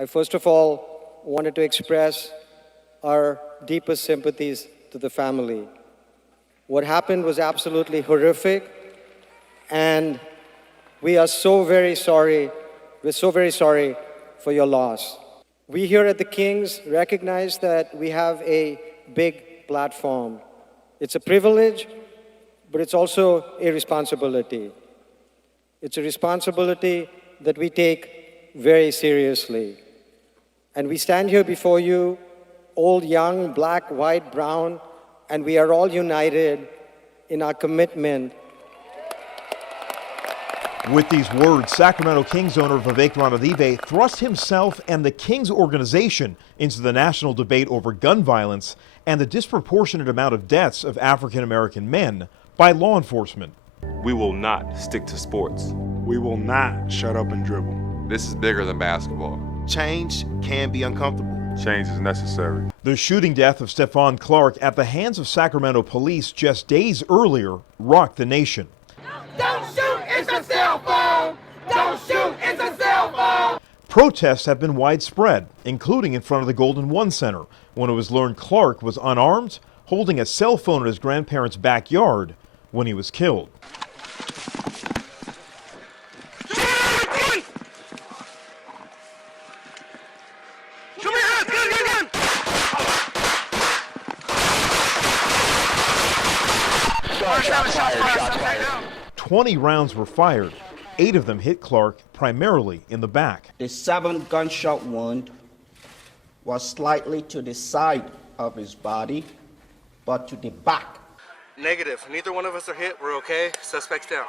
I first of all wanted to express our deepest sympathies to the family. What happened was absolutely horrific, and we are so very sorry. We're so very sorry for your loss. We here at the Kings recognize that we have a big platform. It's a privilege, but it's also a responsibility. It's a responsibility that we take very seriously. And we stand here before you, old, young, black, white, brown, and we are all united in our commitment. With these words, Sacramento Kings owner Vivek Ranadive thrust himself and the Kings organization into the national debate over gun violence and the disproportionate amount of deaths of African-American men by law enforcement. We will not stick to sports. We will not shut up and dribble. This is bigger than basketball. Change can be uncomfortable. Change is necessary. The shooting death of Stephon Clark at the hands of Sacramento Police just days earlier rocked the nation. Don't shoot, it's a cell phone! Don't shoot, it's a cell phone! Protests have been widespread, including in front of the Golden One Center, when it was learned Clark was unarmed, holding a cell phone in his grandparents' backyard when he was killed. Show me your hands! Gun! 20 rounds were fired. 8 of them hit Clark primarily in the back. The 7th gunshot wound was slightly to the side of his body, but to the back. Negative. Neither one of us are hit. We're okay. Suspect's down.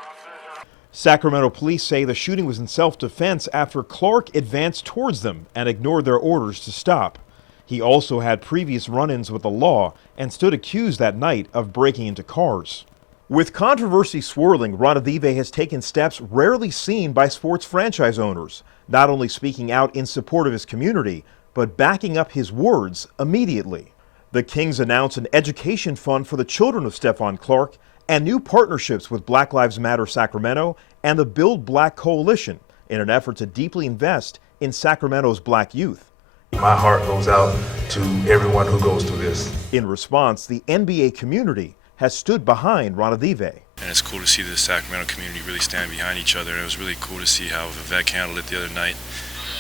Sacramento police say the shooting was in self-defense after Clark advanced towards them and ignored their orders to stop. He also had previous run-ins with the law and stood accused that night of breaking into cars. With controversy swirling, Ranadive has taken steps rarely seen by sports franchise owners, not only speaking out in support of his community, but backing up his words immediately. The Kings announced an education fund for the children of Stephon Clark and new partnerships with Black Lives Matter Sacramento and the Build Black Coalition in an effort to deeply invest in Sacramento's black youth. My heart goes out to everyone who goes through this. In response, the NBA community has stood behind Ranadive. And it's cool to see the Sacramento community really stand behind each other. It was really cool to see how Vivek handled it the other night,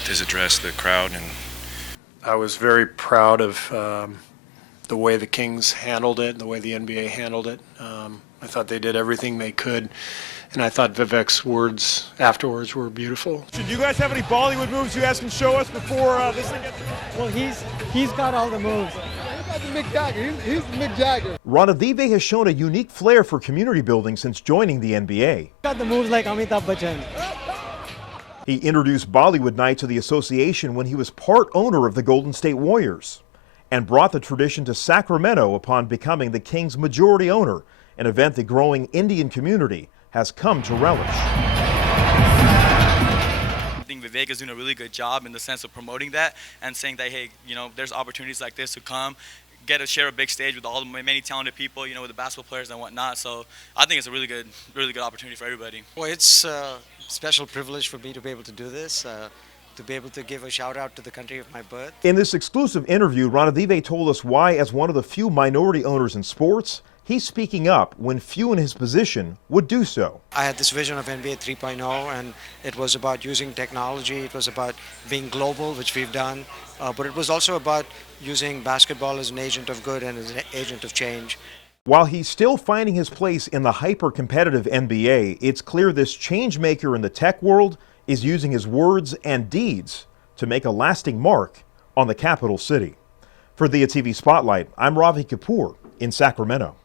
his address to the crowd. And I was very proud of the way the Kings handled it, the way the NBA handled it. I thought they did everything they could, and I thought Vivek's words afterwards were beautiful. Do you guys have any Bollywood moves you guys can show us before this thing gets... Well, he's got all the moves. Mick Jagger. He's Mick Jagger. Ranadive has shown a unique flair for community building since joining the NBA. Got the moves like Amitabh Bachchan. He introduced Bollywood Night to the association when he was part owner of the Golden State Warriors and brought the tradition to Sacramento upon becoming the Kings' majority owner, an event the growing Indian community has come to relish. I think Vivek is doing a really good job in the sense of promoting that and saying that, hey, you know, there's opportunities like this to come, get to share a big stage with all the many talented people, you know, with the basketball players and whatnot. So I think it's a really good opportunity for everybody. Well, it's a special privilege for me to be able to do this, to be able to give a shout out to the country of my birth. In this exclusive interview, Ranadive told us why, as one of the few minority owners in sports, he's speaking up when few in his position would do so. I had this vision of NBA 3.0, and it was about using technology, it was about being global, which we've done, but it was also about using basketball as an agent of good and as an agent of change. While he's still finding his place in the hyper-competitive NBA, it's clear this change maker in the tech world is using his words and deeds to make a lasting mark on the capital city. For DiyaTV Spotlight, I'm Ravi Kapoor in Sacramento.